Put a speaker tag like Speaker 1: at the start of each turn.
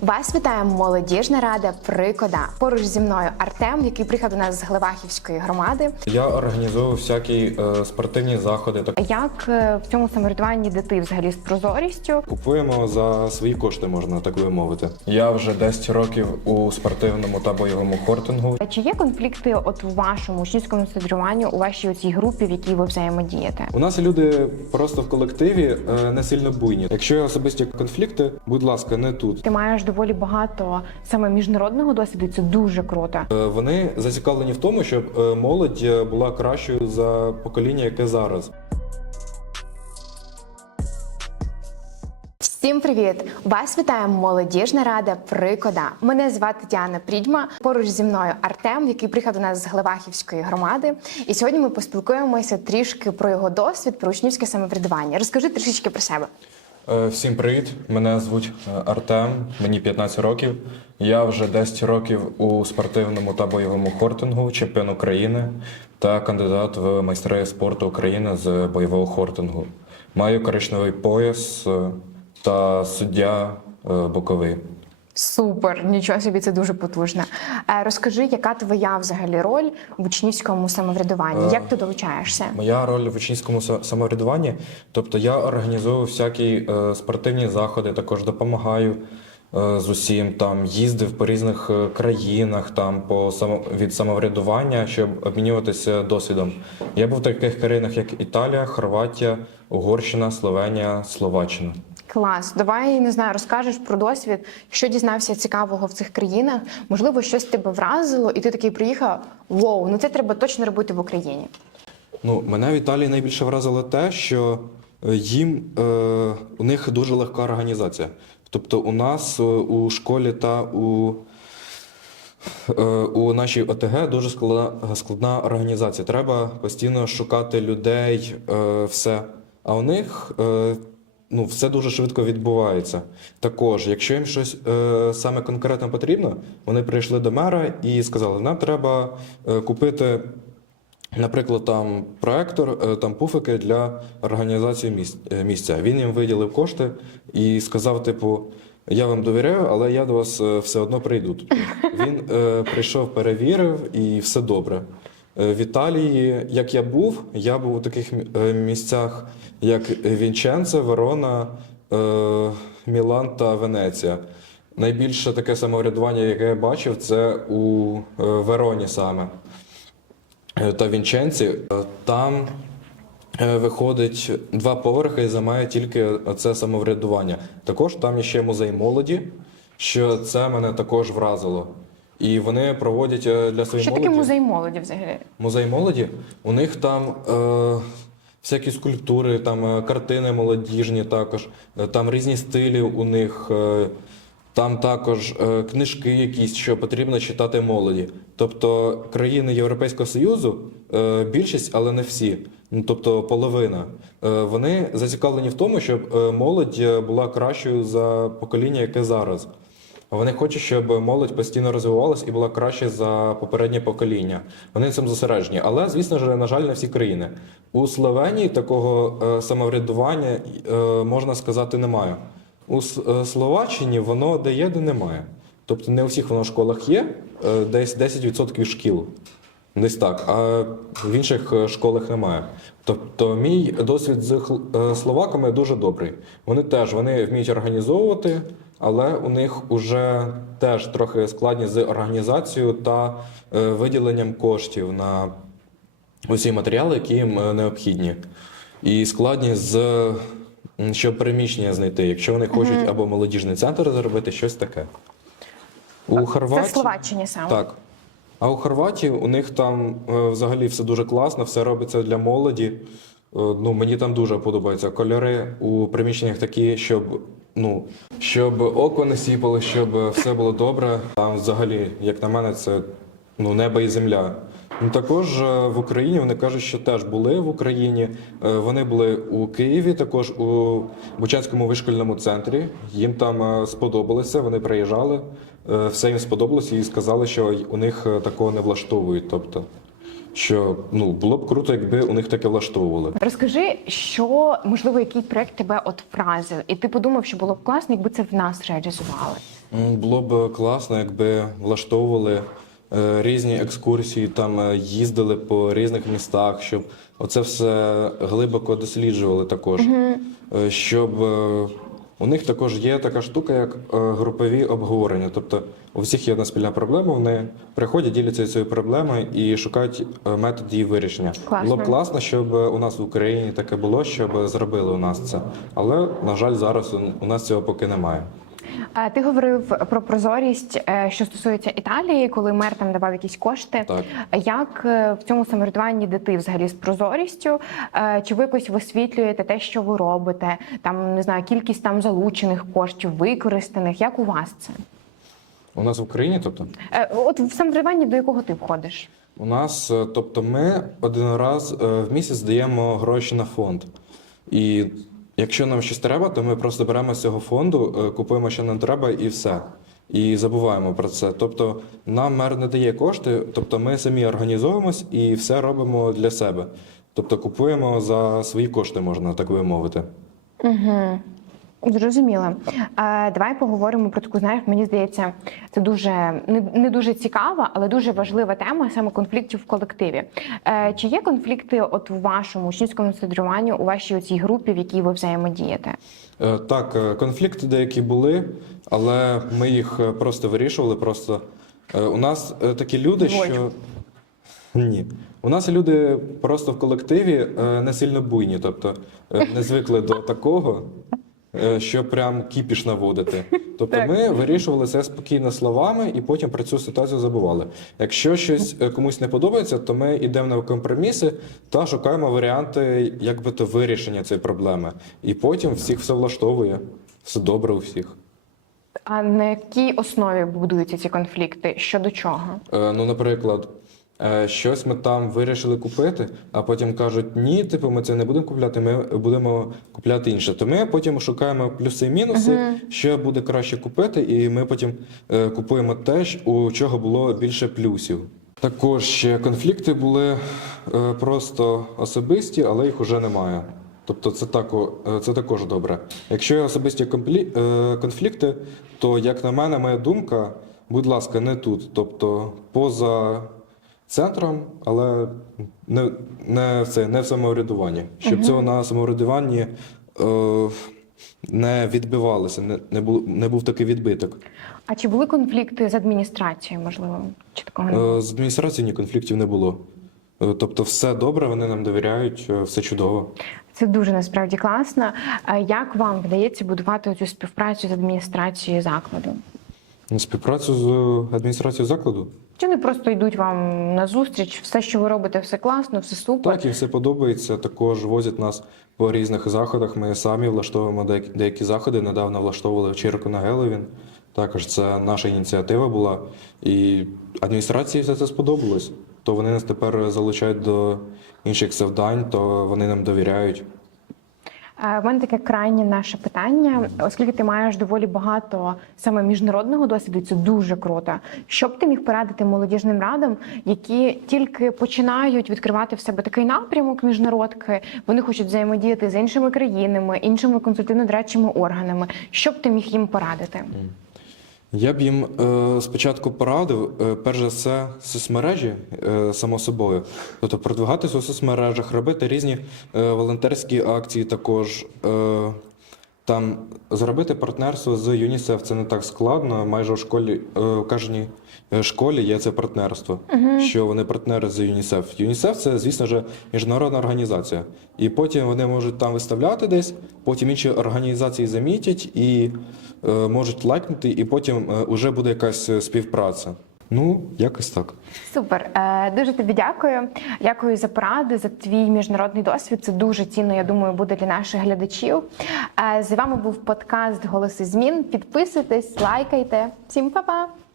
Speaker 1: Вас вітає молодіжна рада Прикода. Поруч зі мною Артем, який приїхав до нас з Глевахівської громади.
Speaker 2: Я організовую всякі е, спортивні заходи. Так
Speaker 1: Як е, в цьому самоврядуванні де ти взагалі з прозорістю?
Speaker 2: купуємо за свої кошти, можна так би мовити. Я вже 10 років у спортивному та бойовому хортингу.
Speaker 1: Чи є конфлікти от у вашому учнівському самоврядуванні, у вашій цій групі, в якій ви взаємодієте?
Speaker 2: У нас люди просто в колективі е, не сильно буйні. Якщо є особисті конфлікти, будь ласка, не тут.
Speaker 1: Ти маєш доволі багато саме міжнародного досвіду. Це дуже круто.
Speaker 2: Е, Вони зацікавлені в тому, щоб е, молодь е, була кращою за покоління, яке зараз.
Speaker 1: Всім привіт! Вас вітає молодіжна рада Прикода. Мене звати Діана Прідьма. Поруч зі мною Артем, який приїхав до нас з Глевахівської громади. І сьогодні ми поспілкуємося трішки про його досвід, про учнівське самоврядування. Розкажи трішечки про себе.
Speaker 2: Е, Всім привіт! Мене звуть е, Артем, мені 15 років. Я вже 10 років у спортивному та бойовому хортингу, чемпіон України та кандидат в майстри спорту України з бойового хортингу. Маю коричневий пояс е, та суддя боковий.
Speaker 1: Супер, нічого собі, це дуже потужно. Е, Розкажи, яка твоя взагалі роль в учнівському самоврядуванні?
Speaker 2: Е,
Speaker 1: Як ти долучаєшся?
Speaker 2: Моя роль в учнівському самоврядуванні, тобто я організовую всякі е, спортивні заходи, також допомагаю е, з усім, там їздив по різних країнах, там по само, від самоврядування, щоб обмінюватися досвідом. Я був в таких країнах, як Італія, Хорватія, Угорщина, Словенія, Словаччина.
Speaker 1: Клас, давай не знаю, розкажеш про досвід, що дізнався цікавого в цих країнах. Можливо, щось тебе вразило, і ти такий приїхав. Воу, ну це треба точно робити в Україні.
Speaker 2: Ну, мене в Італії найбільше вразило те, що е, їм е, у них дуже легка організація. Тобто у нас е, у школі та у, е, у нашій ОТГ дуже складна, складна організація. Треба постійно шукати людей, все. А у них ну, все дуже швидко відбувається. Також, якщо їм щось е, саме конкретно потрібно, вони прийшли до мера і сказали, нам треба е, купити. Наприклад, там проектор, е, там пуфики для організації е, місця. Він їм виділив кошти і сказав: типу, я вам довіряю, але я до вас все одно прийду. Він е, прийшов, перевірив і все добре. Е, В Італії, як я був, я був у таких е, місцях, як Вінченце, Верона, е, Мілан та Венеція. Найбільше таке самоврядування, яке я бачив, це у Вероні саме. Та Вінченці. Там виходить два поверхи і займає тільки це самоврядування. Також там ще музей молоді, що це мене також вразило. І вони проводять е, для своєї
Speaker 1: Що
Speaker 2: молоді.
Speaker 1: таке музей молоді взагалі?
Speaker 2: Музей молоді. У них там е, всякі скульптури, там е, картини молодіжні також, е, там різні стилі у них. Е, там також е, книжки якісь, що потрібно читати молоді. Тобто країни Європейського Союзу, е, більшість, але не всі, ну, тобто половина, е, вони зацікавлені в тому, щоб молодь була кращою за покоління, яке зараз. Вони хочуть, щоб молодь постійно розвивалась і була краще за попереднє покоління. Вони цим зосереджені. Але, звісно ж, на жаль, не всі країни. У Словенії такого е, самоврядування, е, можна сказати, немає. У е, Словаччині воно де є, де немає. Тобто не у всіх воно в школах є, десь 10% шкіл. Десь так, а в інших е, школах немає. Тобто, мій досвід з е, словаками дуже добрий. Вони теж вони вміють організовувати, але у них уже теж трохи складні з організацією та е, виділенням коштів на усі матеріали, які їм необхідні. І складні з щоб приміщення знайти, якщо вони хочуть або молодіжний центр зробити, щось таке. У
Speaker 1: Це
Speaker 2: Хорватії
Speaker 1: в Словаччині саме.
Speaker 2: так. А у Хорватії у них там е, взагалі все дуже класно, все робиться для молоді. Е, ну, мені там дуже подобаються кольори у приміщеннях такі, щоб, ну, щоб око не сіпало, щоб все було добре. Там взагалі, як на мене, це ну, небо і земля. Ну, також е, в Україні вони кажуть, що теж були в Україні. Е, Вони були у Києві, також у Бучанському вишкільному центрі. Їм там е, сподобалося, вони приїжджали, все їм сподобалося і сказали, що у них такого не влаштовують. Тобто, що ну, було б круто, якби у них таке влаштовували.
Speaker 1: Розкажи, що можливо, який проект тебе от вразив, і ти подумав, що було б класно, якби це в нас реалізували.
Speaker 2: Було б класно, якби влаштовували різні екскурсії, там е, їздили по різних містах, щоб оце все глибоко досліджували також. Е, Щоб е, у них також є така штука, як е, групові обговорення. Тобто у всіх є одна спільна проблема, вони приходять, діляться цією проблемою і шукають е, метод її вирішення.
Speaker 1: Класно.
Speaker 2: Було б класно, щоб у нас в Україні таке було, щоб зробили у нас це. Але, на жаль, зараз у нас цього поки немає.
Speaker 1: Ти говорив про прозорість, е, що стосується Італії, коли мер там давав якісь кошти.
Speaker 2: Так.
Speaker 1: Як е, в цьому самоврядуванні де ти взагалі з прозорістю? Е, Чи ви якось висвітлюєте те, що ви робите? Там не знаю, кількість там залучених коштів, використаних? Як у вас це?
Speaker 2: У нас в Україні, тобто.
Speaker 1: От в самоврядуванні до якого ти входиш?
Speaker 2: У нас, тобто, ми один раз в місяць даємо гроші на фонд. І якщо нам щось треба, то ми просто беремо з цього фонду, е, купуємо, що нам треба, і все. І забуваємо про це. Тобто, нам мер не дає кошти, тобто ми самі організовуємось і все робимо для себе. Тобто купуємо за свої кошти, можна так би мовити.
Speaker 1: Угу. Зрозуміло. Давай поговоримо про таку, знаєш, мені здається, це дуже не, не дуже цікава, але дуже важлива тема саме конфліктів в колективі. Е, чи є конфлікти от у вашому учнівському самоврядуванні, у вашій цій групі, в якій ви взаємодієте?
Speaker 2: Е, Так, е, конфлікти деякі були, але ми їх просто вирішували. Просто у нас такі люди,
Speaker 1: Двоє.
Speaker 2: що ні. У нас люди просто в колективі не сильно буйні, тобто не звикли до такого, що прям кіпіш наводити. Тобто ми вирішували це спокійно словами і потім про цю ситуацію забували. Якщо щось е, комусь не подобається, то ми йдемо на компроміси та шукаємо варіанти, як би то вирішення цієї проблеми. І потім всіх все влаштовує, все добре у всіх.
Speaker 1: А на якій основі будуються ці конфлікти? Щодо чого?
Speaker 2: Е, Ну, наприклад, е, щось ми там вирішили купити, а потім кажуть, ні, типу, ми це не будемо купляти, ми будемо купляти інше. То ми потім шукаємо плюси і мінуси, що буде краще купити, і ми потім е, купуємо те, у чого було більше плюсів. Також ще конфлікти були е, просто особисті, але їх уже немає. Тобто це, тако, е, це також добре. Якщо є особисті комплі- е, конфлікти, то, як на мене, моя думка, будь ласка, не тут. Тобто поза центром, але не, не, в це, не в самоврядуванні. Щоб цього на самоврядуванні е, не відбивалося, не, не, був, не був такий відбиток.
Speaker 1: А чи були конфлікти з адміністрацією, можливо? Чи такого не було?
Speaker 2: Е, з адміністрацією ні конфліктів не було. Е, Тобто, все добре, вони нам довіряють, е, все чудово.
Speaker 1: Це дуже насправді класно. Як вам вдається будувати цю співпрацю з адміністрацією закладу?
Speaker 2: Співпрацю з адміністрацією закладу.
Speaker 1: Чи вони просто йдуть вам на зустріч? Все, що ви робите, все класно, все супер.
Speaker 2: Так, їм все подобається. Також возять нас по різних заходах. Ми самі влаштовуємо деякі заходи. Недавно влаштовували вечірку на Геловін. Також це наша ініціатива була. І адміністрації все це сподобалось. То вони нас тепер залучають до інших завдань, то вони нам довіряють.
Speaker 1: Е, В мене таке крайнє наше питання, оскільки ти маєш доволі багато саме міжнародного досвіду, це дуже круто. Що б ти міг порадити молодіжним радам, які тільки починають відкривати в себе такий напрямок міжнародки, вони хочуть взаємодіяти з іншими країнами, іншими консультивно-дорадчими органами. Що б ти міг їм порадити?
Speaker 2: Я б їм е, спочатку порадив, е, перш за все, соцмережі, е, само собою. Тобто продвигатися у соцмережах, робити різні волонтерські акції також. Е, там зробити партнерство з ЮНІСЕФ це не так складно. Майже у школі е, у кожній е, школі є це партнерство, що вони партнери з ЮНІСЕФ. ЮНІСЕФ це, звісно ж, міжнародна організація. І потім вони можуть там виставляти десь, потім інші організації замітять і е, можуть лайкнути, і потім е, уже буде якась е, співпраця. Ну, якось так.
Speaker 1: Супер, Е, дуже тобі дякую. Дякую за поради, за твій міжнародний досвід. Це дуже цінно. Я думаю, буде для наших глядачів. Е, З вами був подкаст Голоси змін. Підписуйтесь, лайкайте. Всім па-па!